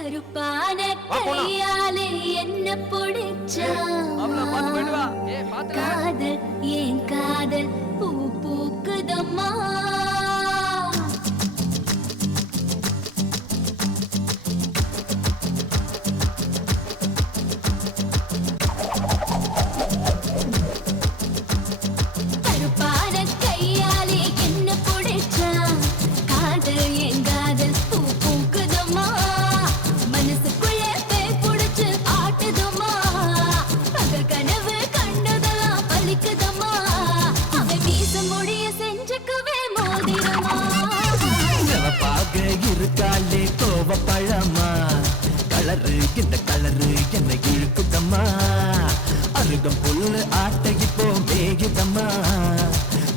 கருப்பான கையாலே என்ன பிடிச்சா காதல் ஏன் காதல் பூ பூக்குதம்மா இருக்காளே கோவ பழமா கலரு இந்த கலரு என்ன இழுக்குதம்மா அருகம் புல்லு ஆட்டை இப்போ மேகிதம்மா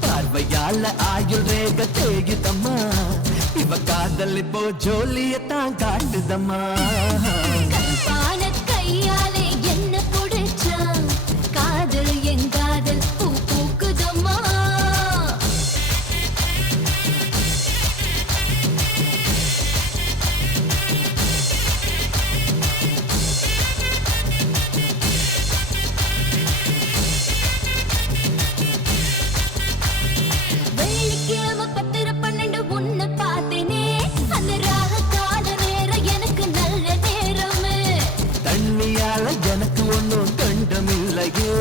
பார்வையால ஆயுள் ரேக தேகிதம்மா இவ காதல் இப்போ ஜோலியத்தான் காட்டுதம்மா கையாலே என்ன பிடிச்சா காதல் என் காதல் பூ பூக்குதம்மா எனக்கு ஒன்னும் கண்டமில்லையே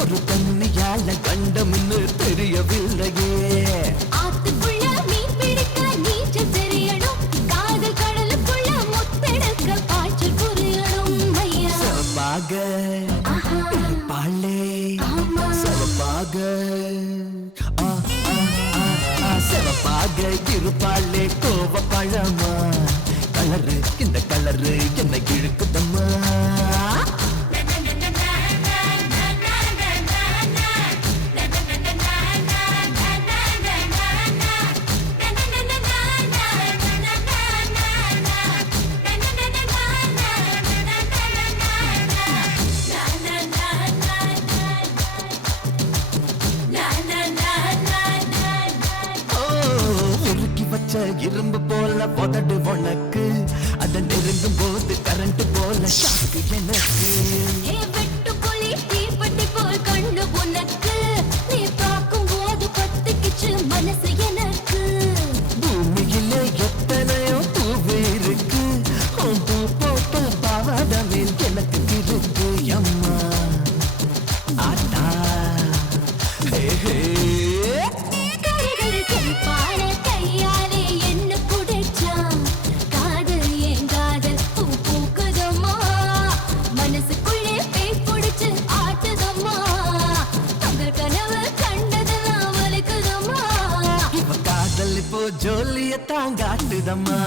ஒரு தண்ணியால கண்டம்னு தெரியவில்லையே ஆத்துக்குள்ள மீன் பிடிக்க நீச்சல் தெரியணும் காதல் கடலுக்குள்ள முத்தெடுக்க பாய்ச்சல் புரியணும் ஐயா சிவப்பாக பாலே சிவப்பாக சிவப்பாக இருப்பாளே கோவ பழமா கலரு இந்த கலரு என்ன இழுக்குதம்மா இரும்பு போல உதடு உனக்கு அத நெருங்கும் போது கரண்ட் போல ஷாக்கு எனக்கு வெட்டு புலி தீப்பட்டி போல் கண்ணு உனக்கு நீ பார்க்கும் போது பத்துக்கிச்சு மனசு எனக்கு பூமியில எத்தனையோ பூவு இருக்கு பூ போட்ட பாவாடவில் எனக்கு இருக்கு அம்மா ஆட்டா கையாலே என்ன புடிச்சா காதல் என் காதல் பூ பூக்குதம்மா மனசுக்குள்ளே பேய் பிடிச்சு ஆட்டுதம்மா தங்கள் கனவு கண்டதெல்லாம் வலிக்குதம்மா இவ காதல் இப்போ ஜோலியத்தான் காட்டுதம்மா